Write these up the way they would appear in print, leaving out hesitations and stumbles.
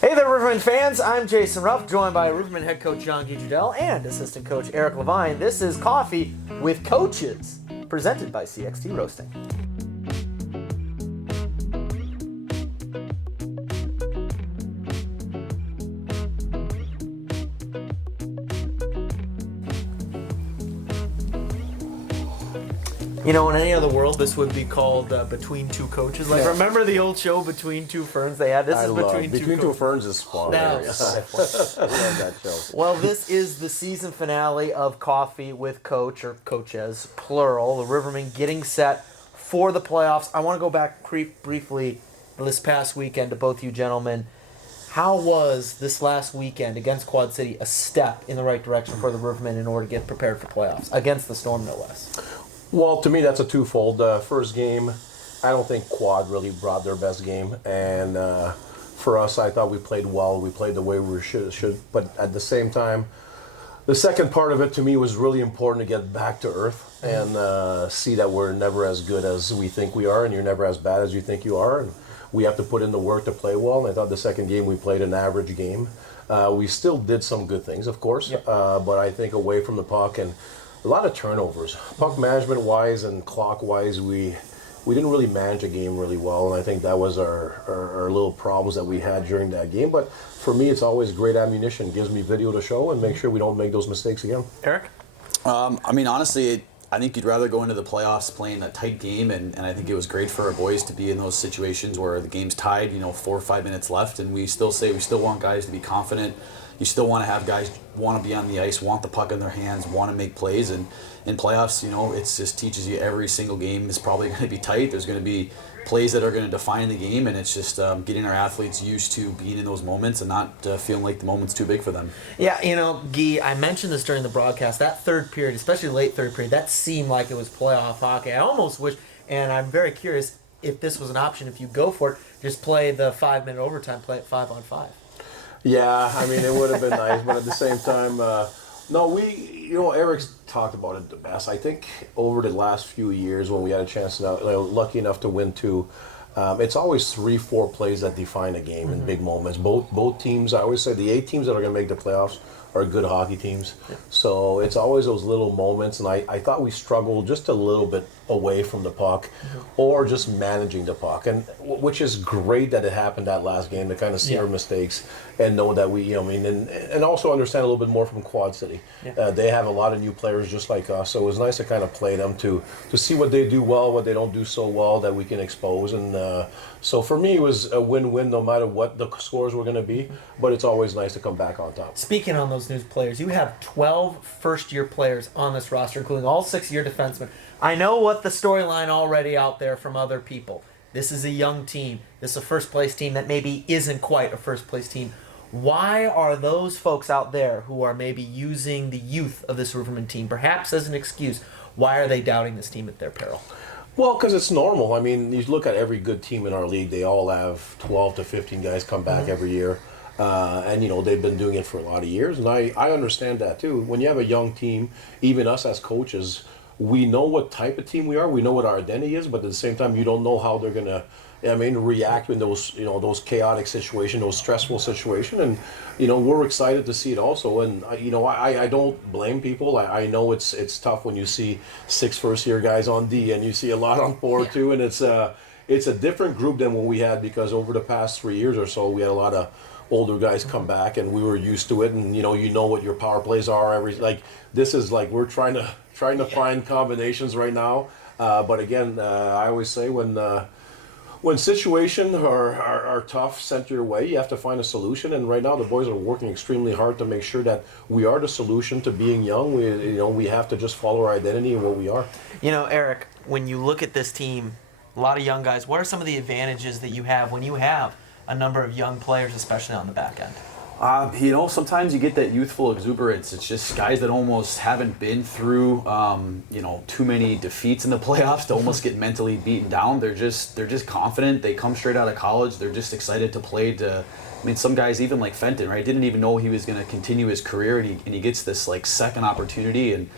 Hey there, Riverman fans. I'm Jason Ruff, joined by Riverman head coach John-Guy Trudel and assistant coach Eric Levine. This is Coffee with Coaches, presented by CXT Roasting. You know, in any other world, this would be called Between Two Coaches. Like, remember the old show Between Two Ferns they had? This is Between Two Ferns is fun. That was so fun. I love that show. Well, this is the season finale of Coffee with Coach, or Coaches, plural. The Rivermen getting set for the playoffs. I want to go back briefly this past weekend to both you gentlemen. How was this last weekend against Quad City a step in the right direction for the Rivermen in order to get prepared for playoffs? Against the Storm, no less. Well, to me, that's a twofold. First game, I don't think Quad really brought their best game. And for us, I thought we played well. We played the way we should. But at the same time, the second part of it to me was really important to get back to earth and see that we're never as good as we think we are, and you're never as bad as you think you are. And we have to put in the work to play well. And I thought the second game we played an average game. We still did some good things, of course, but I think away from the puck and a lot of turnovers. Puck management-wise and clock-wise, we didn't really manage a game really well, and I think that was our little problems that we had during that game. But for me, it's always great ammunition. It gives me video to show and make sure we don't make those mistakes again. Eric? Honestly, I think you'd rather go into the playoffs playing a tight game, and I think it was great for our boys to be in those situations where the game's tied, 4 or 5 minutes left, and we still want guys to be confident. You still want to have guys want to be on the ice, want the puck in their hands, want to make plays. And in playoffs, it just teaches you every single game is probably going to be tight. There's going to be plays that are going to define the game, and it's just getting our athletes used to being in those moments and not feeling like the moment's too big for them. Yeah, Guy, I mentioned this during the broadcast. That third period, especially late third period, that seemed like it was playoff hockey. I almost wish, and I'm very curious if this was an option, if you go for it, just play the 5-minute overtime, play it 5-on-5. Yeah, it would have been nice, but at the same time, Eric's talked about it the best. I think over the last few years when we had a chance, lucky enough to win two, it's always 3-4 plays that define a game in big moments. Both teams, I always say the 8 teams that are going to make the playoffs are good hockey teams. Yeah. So it's always those little moments, and I thought we struggled just a little bit away from the puck or just managing the puck, and which is great that it happened that last game to kind of see our mistakes and know that we, and also understand a little bit more from Quad City. Yeah. They have a lot of new players just like us, so it was nice to kind of play them to see what they do well, what they don't do so well that we can expose. And so for me, it was a win-win no matter what the scores were going to be, but it's always nice to come back on top. Speaking on those new players, you have 12 first-year players on this roster, including all 6-year defensemen. I know what the storyline already out there from other people. This is a young team. This is a first-place team that maybe isn't quite a first-place team. Why are those folks out there who are maybe using the youth of this Riverman team, perhaps as an excuse, why are they doubting this team at their peril? Well, because it's normal. You look at every good team in our league, they all have 12 to 15 guys come back every year. And they've been doing it for a lot of years, and I understand that too. When you have a young team, even us as coaches, we know what type of team we are. We know what our identity is, but at the same time, you don't know how they're gonna, react in those, those chaotic situations, those stressful situations, and we're excited to see it also. And I don't blame people. I know it's tough when you see 6 first-year guys on D, and you see a lot on forward too, and it's a different group than what we had, because over the past 3 years or so, we had a lot of older guys come back, and we were used to it, and you know what your power plays are. This is like we're trying to find combinations right now. But again, I always say when situations are tough sent your way, you have to find a solution. And right now, the boys are working extremely hard to make sure that we are the solution to being young. We have to just follow our identity and what we are. Eric, when you look at this team, a lot of young guys. What are some of the advantages that you have when you have a number of young players, especially on the back end? Sometimes you get that youthful exuberance. It's just guys that almost haven't been through, too many defeats in the playoffs to almost get mentally beaten down. They're just confident. They come straight out of college. They're just excited to play. Some guys, even like Fenton, right, didn't even know he was going to continue his career, and he gets this second opportunity. And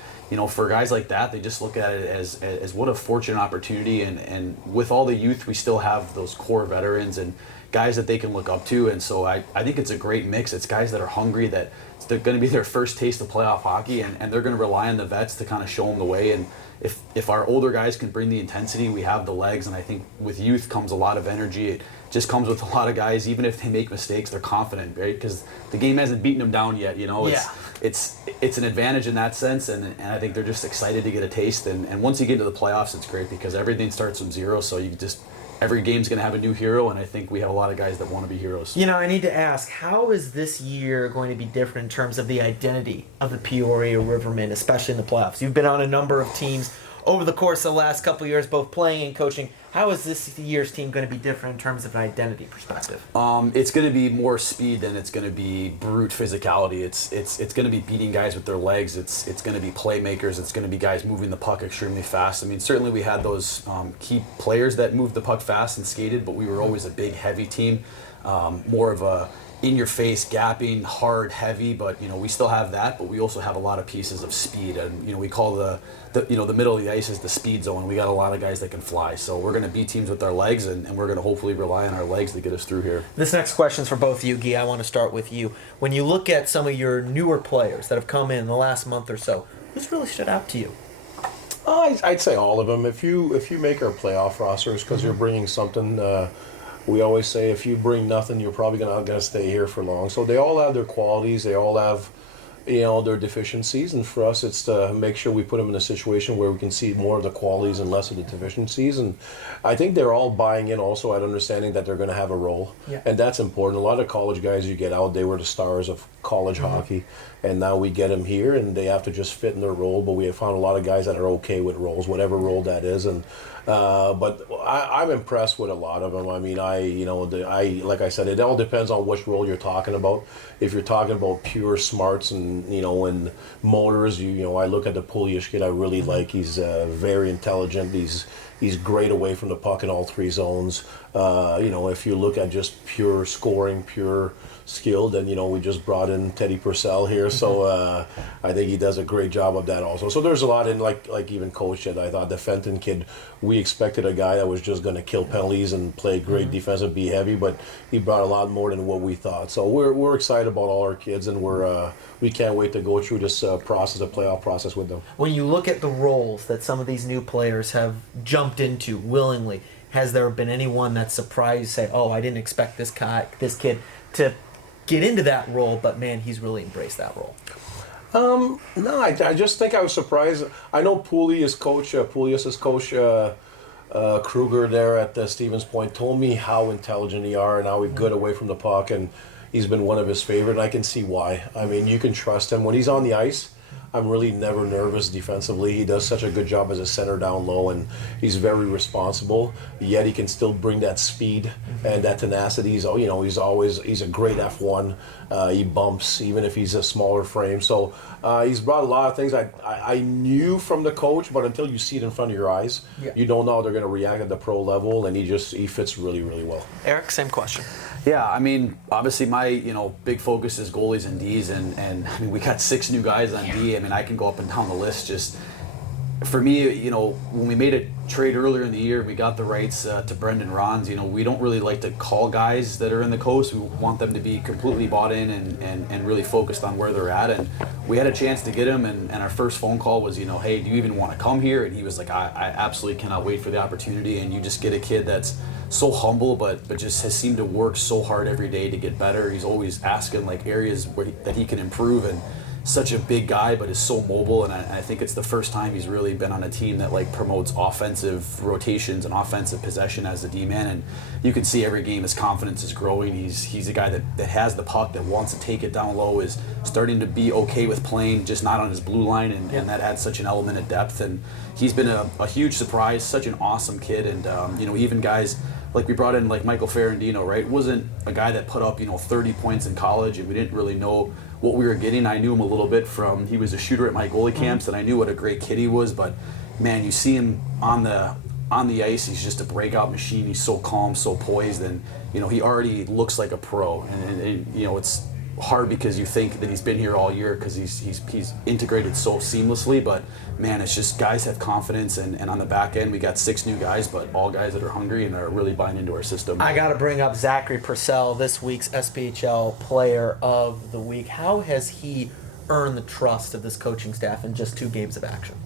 for guys like that, they just look at it as what a fortunate opportunity. And with all the youth, we still have those core veterans, and guys that they can look up to. And so I think it's a great mix. It's guys that are hungry, that they're going to be their first taste of playoff hockey, and they're going to rely on the vets to kind of show them the way. And if our older guys can bring the intensity, we have the legs. And I think with youth comes a lot of energy. It just comes with a lot of guys, even if they make mistakes, they're confident, right? Because the game hasn't beaten them down yet, you know. It's an advantage in that sense, and I think they're just excited to get a taste. And once you get into the playoffs, it's great because everything starts from zero. So you just every game's going to have a new hero, and I think we have a lot of guys that want to be heroes. You know, I need to ask, how is this year going to be different in terms of the identity of the Peoria Rivermen, especially in the playoffs? You've been on a number of teams over the course of the last couple of years, both playing and coaching. How is this year's team going to be different in terms of an identity perspective? It's going to be more speed than it's going to be brute physicality. It's going to be beating guys with their legs. It's going to be playmakers. It's going to be guys moving the puck extremely fast. I mean, certainly we had those key players that moved the puck fast and skated, but we were always a big, heavy team. More of a in-your-face, gapping, hard, heavy, but we still have that. But we also have a lot of pieces of speed, and we call the middle of the ice is the speed zone. We got a lot of guys that can fly, so we're going to beat teams with our legs, and we're going to hopefully rely on our legs to get us through here. This next question is for both of you, Guy. I want to start with you. When you look at some of your newer players that have come in the last month or so, who's really stood out to you? I'd say all of them. If you make our playoff rosters, because you're bringing something. We always say if you bring nothing, you're probably not going to stay here for long. So they all have their qualities. They all have, their deficiencies. And for us, it's to make sure we put them in a situation where we can see more of the qualities and less of the deficiencies. And I think they're all buying in also at understanding that they're going to have a role. Yeah. And that's important. A lot of college guys you get out, they were the stars of college hockey. And now we get them here, and they have to just fit in their role. But we have found a lot of guys that are okay with roles, whatever role that is. And but I'm impressed with a lot of them. I mean, like I said, it all depends on which role you're talking about. If you're talking about pure smarts and and motors, I look at the Polish kid. I really like. He's very intelligent. He's great away from the puck in all three zones. If you look at just pure scoring, pure skill, then we just brought in Teddy Purcell here, so I think he does a great job of that also. So there's a lot in like even Coach said. I thought the Fenton kid, we expected a guy that was just going to kill penalties and play great defense and be heavy, but he brought a lot more than what we thought. So we're excited about all our kids, and we can't wait to go through this process, the playoff process with them. When you look at the roles that some of these new players have jumped into willingly, has there been anyone that surprised, say, oh, I didn't expect this kid to get into that role, but man, he's really embraced that role? No, I just think I was surprised. I know Pulius' coach, Kruger there at Stevens Point told me how intelligent he are and how he's good away from the puck, and he's been one of his favorite, and I can see why. I mean, you can trust him. When he's on the ice, I'm really never nervous defensively. He does such a good job as a center down low, and he's very responsible. Yet he can still bring that speed and that tenacity. He's a great F1. He bumps even if he's a smaller frame. So he's brought a lot of things I knew from the coach, but until you see it in front of your eyes, you don't know how they're going to react at the pro level, and he fits really, really well. Eric, same question. Yeah, I mean, obviously my big focus is goalies and Ds, and I mean we got 6 new guys on D. I mean I can go up and down the list. Just for me, when we made a trade earlier in the year, we got the rights to Brendan Rons. We don't really like to call guys that are in the coast. We want them to be completely bought in and really focused on where they're at. And we had a chance to get him, and our first phone call was, hey, do you even want to come here? And he was like, I absolutely cannot wait for the opportunity. And you just get a kid that's so humble, but just has seemed to work so hard every day to get better. He's always asking areas that he can improve, and such a big guy, but is so mobile. And I think it's the first time he's really been on a team that promotes offensive rotations and offensive possession as a D-man. And you can see every game his confidence is growing. He's a guy that has the puck, that wants to take it down low, is starting to be okay with playing just not on his blue line, and that adds such an element of depth. And he's been a huge surprise, such an awesome kid. And even guys like we brought in Michael Ferrandino, right? Wasn't a guy that put up 30 points in college, and we didn't really know what we were getting. I knew him a little bit he was a shooter at my goalie camps, and I knew what a great kid he was. But man, you see him on the ice, he's just a breakout machine. He's so calm, so poised, and he already looks like a pro. And it's hard because you think that he's been here all year because he's integrated so seamlessly. But man, it's just guys have confidence, and on the back end we got 6 new guys, but all guys that are hungry and are really buying into our system. I got to bring up Zachary Purcell, this week's SPHL Player of the Week. How has he earned the trust of this coaching staff in just 2 games of action?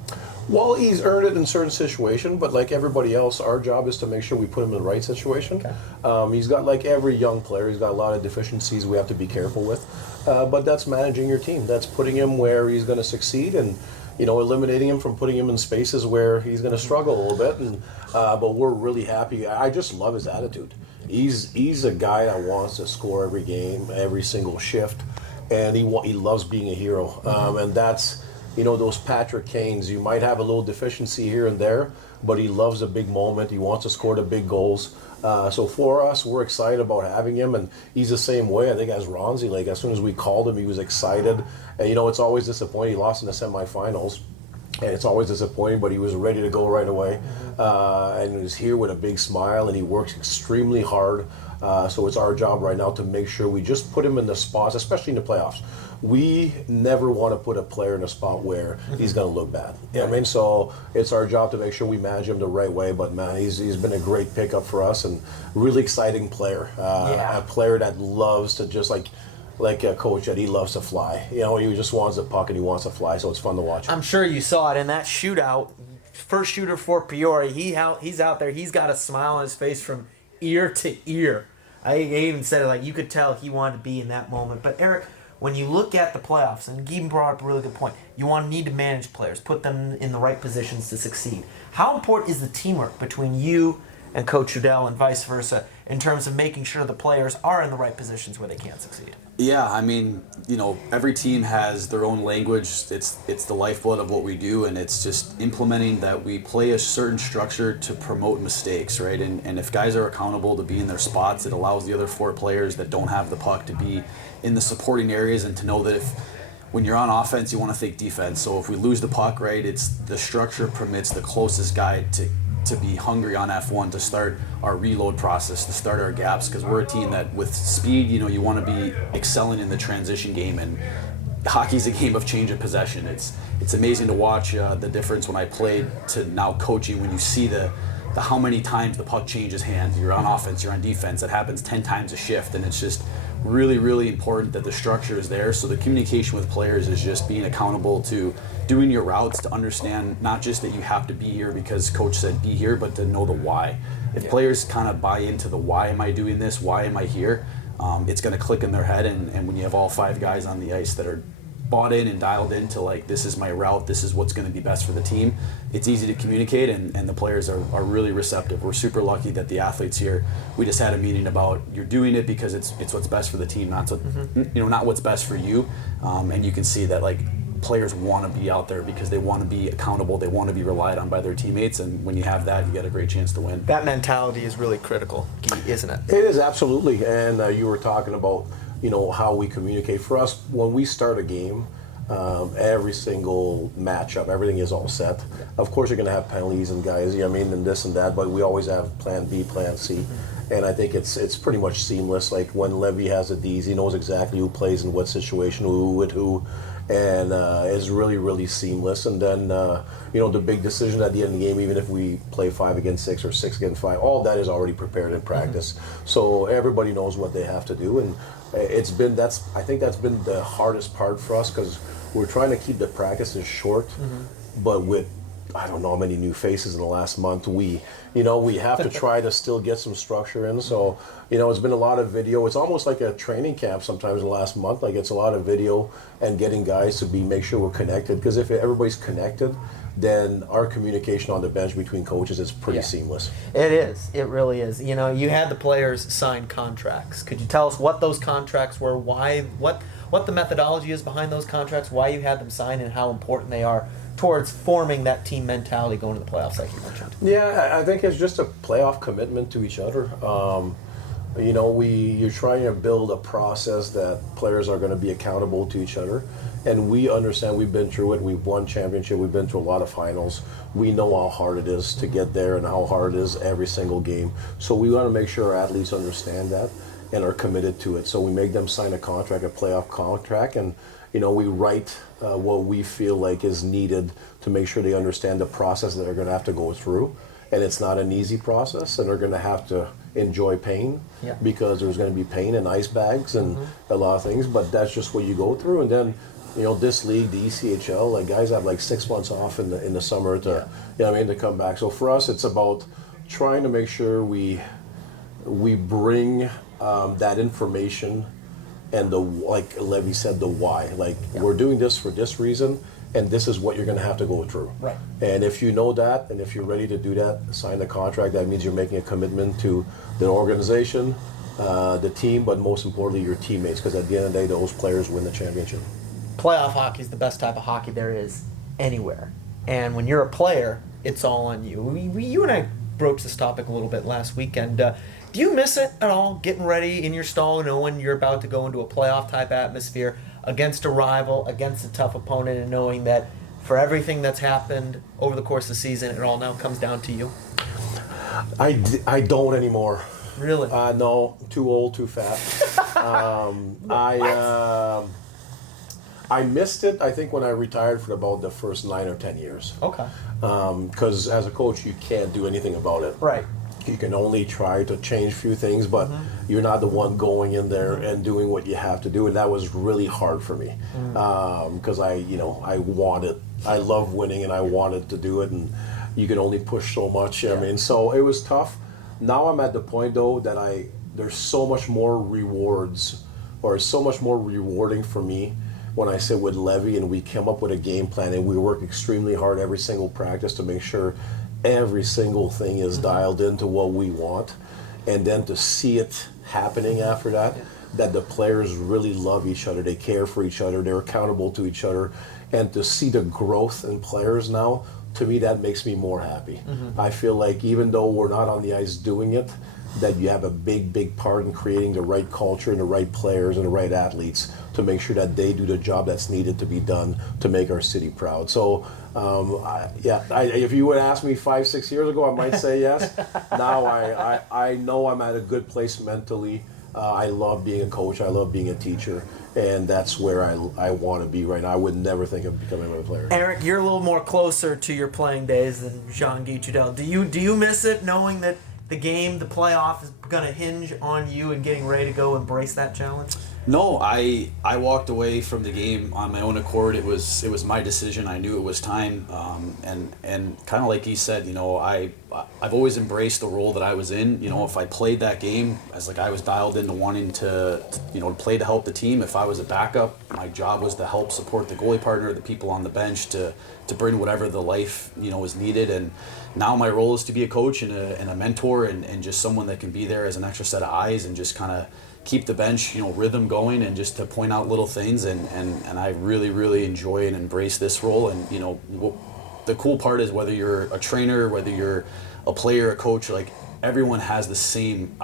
Well, he's earned it in certain situations, but like everybody else, our job is to make sure we put him in the right situation. Okay. He's got, like every young player, he's got a lot of deficiencies we have to be careful with. But that's managing your team. That's putting him where he's going to succeed and, eliminating him from putting him in spaces where he's going to struggle a little bit. And but we're really happy. I just love his attitude. He's a guy that wants to score every game, every single shift, and he loves being a hero. And that's... those Patrick Kanes, you might have a little deficiency here and there, but he loves a big moment. He wants to score the big goals. So for us, we're excited about having him, and he's the same way, I think, as Ronzi. Like, as soon as we called him, he was excited. And, it's always disappointing. He lost in the semifinals, and it's always disappointing, but he was ready to go right away. And he was here with a big smile, and he works extremely hard. So it's our job right now to make sure we just put him in the spots, especially in the playoffs. We never want to put a player in a spot where he's going to look bad. You know what I mean? So it's our job to make sure we manage him the right way. But, man, he's been a great pickup for us and really exciting player. A player that loves to just like a coach that he loves to fly. He just wants the puck and he wants to fly, so it's fun to watch. I'm sure you saw it in that shootout. First shooter for Peoria. He's out there. He's got a smile on his face from ear to ear. I even said it, you could tell he wanted to be in that moment. But, Eric, when you look at the playoffs, and Gieben brought up a really good point, you need to manage players, put them in the right positions to succeed. How important is the teamwork between you and Coach Trudel and vice versa in terms of making sure the players are in the right positions where they can succeed? Yeah, I mean, every team has their own language. It's the lifeblood of what we do, and it's just implementing that we play a certain structure to promote mistakes, right? And if guys are accountable to be in their spots, it allows the other 4 players that don't have the puck to be in the supporting areas and to know that when you're on offense, you want to think defense. So if we lose the puck, right, it's the structure permits the closest guy to be hungry on F1 to start our reload process, to start our gaps, because we're a team that with speed, you want to be excelling in the transition game, and hockey's a game of change of possession. It's amazing to watch the difference when I played to now coaching, when you see the how many times the puck changes hands. You're on offense, you're on defense. It happens 10 times a shift, and it's just really, really important that the structure is there. So the communication with players is just being accountable to doing your routes, to understand not just that you have to be here because coach said be here, but to know the why. If players kind of buy into the why am I doing this, why am I here, it's going to click in their head. And when you have all 5 guys on the ice that are bought in and dialed into this is my route, this is what's going to be best for the team, it's easy to communicate, and the players are really receptive. We're super lucky that the athletes here, we just had a meeting about you're doing it because it's what's best for the team, not not what's best for you. And you can see that players want to be out there because they want to be accountable, they want to be relied on by their teammates, and when you have that, you get a great chance to win. That mentality is really critical, isn't it? It is, absolutely. And you were talking about how we communicate. For us, when we start a game, every single matchup, everything is all set. Of course, you're going to have penalties and guys, and this and that, but we always have plan B, plan C. And I think it's pretty much seamless. Like when Levy has the D's, he knows exactly who plays in what situation, who with who. And it's really, really seamless. And then, the big decision at the end of the game, even if we play 5 against 6 or 6 against 5, all that is already prepared in practice. So everybody knows what they have to do. And I think that's been the hardest part for us, because we're trying to keep the practices short, but with I don't know how many new faces in the last month, we have to try to still get some structure in. So, it's been a lot of video. It's almost like a training camp sometimes in the last month. It's a lot of video and getting guys to make sure we're connected. Because if everybody's connected, then our communication on the bench between coaches is pretty seamless. It is. It really is. You had the players sign contracts. Could you tell us what those contracts were, what the methodology is behind those contracts, why you had them sign, and how important they are towards forming that team mentality going to the playoffs, like you mentioned? Yeah, I think it's just a playoff commitment to each other. You're trying to build a process that players are going to be accountable to each other. And we understand, we've been through it, we've won championship, we've been through a lot of finals. We know how hard it is to get there and how hard it is every single game. So we want to make sure our athletes understand that. and are committed to it. So we make them sign a contract, a playoff contract, and we write what we feel like is needed to make sure they understand the process that they're going to have to go through. And it's not an easy process, and they're going to have to enjoy pain because there's going to be pain and ice bags and a lot of things. But that's just what you go through. And then, this league, the ECHL, like guys have like 6 months off in the summer to, to come back. So for us, it's about trying to make sure we bring that information and like Levy said, the why. Like we're doing this for this reason, and this is what you're going to have to go through. Right. And if you know that, and if you're ready to do that, sign the contract. That means you're making a commitment to the organization, the team, but most importantly, your teammates. Because at the end of the day, those players win the championship. Playoff hockey is the best type of hockey there is anywhere. And when you're a player, it's all on you. You and I broached this topic a little bit last weekend. Do you miss it at all, getting ready in your stall, knowing you're about to go into a playoff-type atmosphere against a rival, against a tough opponent, and knowing that for everything that's happened over the course of the season, it all now comes down to you? I don't anymore. Really? No, too old, too fat. I missed it, I think, when I retired for about the first 9 or 10 years. Okay. Because as a coach, you can't do anything about it. Right. You can only try to change a few things, but you're not the one going in there and doing what you have to do. And that was really hard for me because I love winning and I wanted to do it, and you can only push so much. Yeah. I mean, so it was tough. Now I'm at the point though that there's so much more rewards, or so much more rewarding for me when I sit with Levy and we come up with a game plan and we work extremely hard every single practice to make sure every single thing is dialed into what we want, and then to see it happening after that, that the players really love each other, they care for each other, they're accountable to each other, and to see the growth in players now, to me that makes me more happy. I feel like even though we're not on the ice doing it, that you have a big part in creating the right culture and the right players and the right athletes to make sure that they do the job that's needed to be done to make our city proud. So if you would ask me 5-6 years ago, I might say yes. Now I know I'm at a good place mentally. I love being a coach, I love being a teacher, and that's where I want to be right now. I would never think of becoming a player. Eric, you're a little more closer to your playing days than Jean-Guy Trudel. Do you miss it, knowing that the game, the playoff, is going to hinge on you and getting ready to go embrace that challenge? No, I walked away from the game on my own accord. It was my decision. I knew it was time, and kind of like he said, I've always embraced the role that I was in. If I played that game as I was dialed into wanting to play to help the team. If I was a backup, my job was to help support the goalie partner, the people on the bench, to bring whatever the life is needed. And now my role is to be a coach and a mentor and just someone that can be there as an extra set of eyes and just kind of keep the bench, rhythm going, and just to point out little things. And I really, really enjoy and embrace this role. And, the cool part is whether you're a trainer, whether you're a player, a coach, everyone has the same,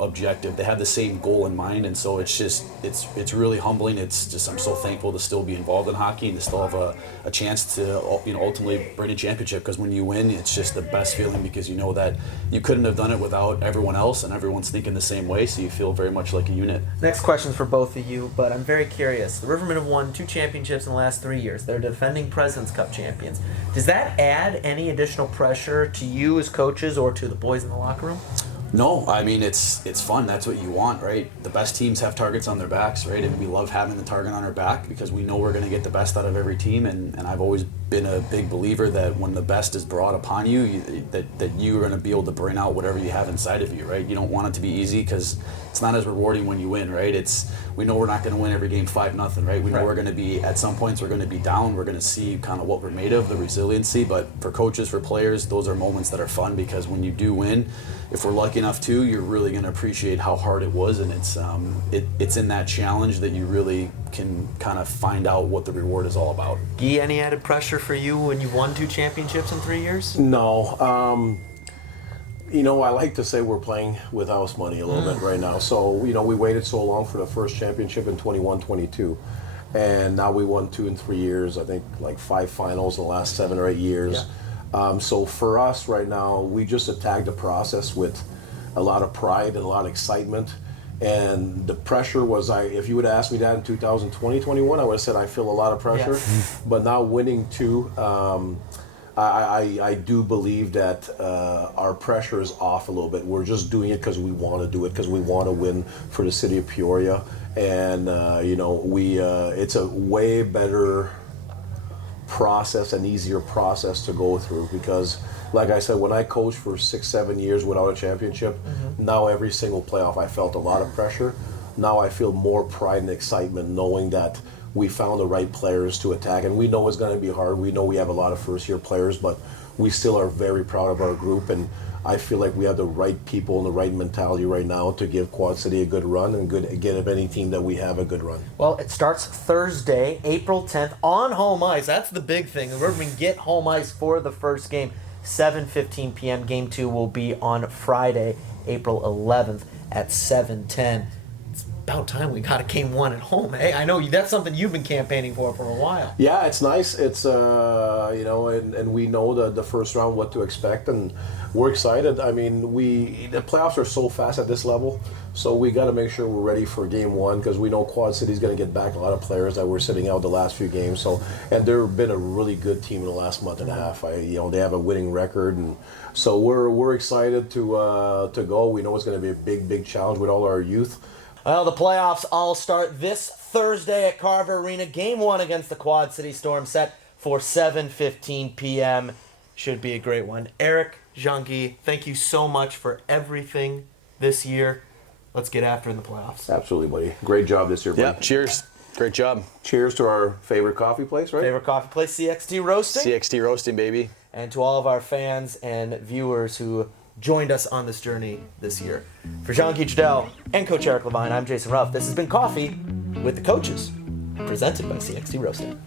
objective. They have the same goal in mind. And so it's really humbling. It's just, I'm so thankful to still be involved in hockey and to still have a chance to, ultimately bring a championship, because when you win, it's just the best feeling, because you know that you couldn't have done it without everyone else, and everyone's thinking the same way. So you feel very much like a unit. Next question for both of you, but I'm very curious. The Rivermen have won 2 championships in the last 3 years. They're defending President's Cup champions. Does that add any additional pressure to you as coaches or to the boys in the locker room? No, I mean, it's fun. That's what you want, right? The best teams have targets on their backs, right? And we love having the target on our back because we know we're going to get the best out of every team. And I've always been a big believer that when the best is brought upon you, that you are going to be able to bring out whatever you have inside of you, right? You don't want it to be easy because it's not as rewarding when you win, right? We know we're not going to win every game 5-0, right? We know we're going to be, at some points, we're going to be down. We're going to see kind of what we're made of, the resiliency. But for coaches, for players, those are moments that are fun, because when you do win, if we're lucky enough to, you're really going to appreciate how hard it was. And it's in that challenge that you really can kind of find out what the reward is all about. Guy, any added pressure for you when you won 2 championships in 3 years? No. I like to say we're playing with house money a little bit right now. So, we waited so long for the first championship in 21-22. And now we won 2 in 3 years, I think 5 finals in the last 7 or 8 years. Yeah. So for us right now, we just attack the process with a lot of pride and a lot of excitement. And the pressure was, if you would have asked me that in 2020, 21, I would have said I feel a lot of pressure. Yes. But now winning two, I do believe that our pressure is off a little bit. We're just doing it because we want to do it, because we want to win for the city of Peoria. And, it's a way better process, an easier process to go through, because like I said, when I coached for 6-7 years without a championship, now every single playoff I felt a lot of pressure. Now I feel more pride and excitement knowing that we found the right players to attack, and we know it's going to be hard. We know we have a lot of first-year players, but we still are very proud of our group, and I feel like we have the right people and the right mentality right now to give Quad City a good run and give any team that we have a good run. Well, it starts Thursday, April 10th, on home ice. That's the big thing. We're going to get home ice for the first game, 7:15 p.m. Game 2 will be on Friday, April 11th at 7:10. It's about time we got a Game 1 at home. Hey, I know that's something you've been campaigning for a while. Yeah, it's nice. It's and we know the first round what to expect, and we're excited. I mean, the playoffs are so fast at this level, so we got to make sure we're ready for Game 1, because we know Quad City's going to get back a lot of players that were sitting out the last few games. So, and they've been a really good team in the last month and a half. They have a winning record, and so we're excited to go. We know it's going to be a big challenge with all our youth. Well, the playoffs all start this Thursday at Carver Arena. Game 1 against the Quad City Storm set for 7:15 p.m. Should be a great one. Eric, Jean-Guy, thank you so much for everything this year. Let's get after in the playoffs. Absolutely, buddy. Great job this year, buddy. Yeah, cheers. Great job. Cheers to our favorite coffee place, right? Favorite coffee place, CXT Roasting. CXT Roasting, baby. And to all of our fans and viewers who joined us on this journey this year. For Jean-Guy Trudel and Coach Eric Levine, I'm Jason Ruff. This has been Coffee with the Coaches, presented by CXT Roasting.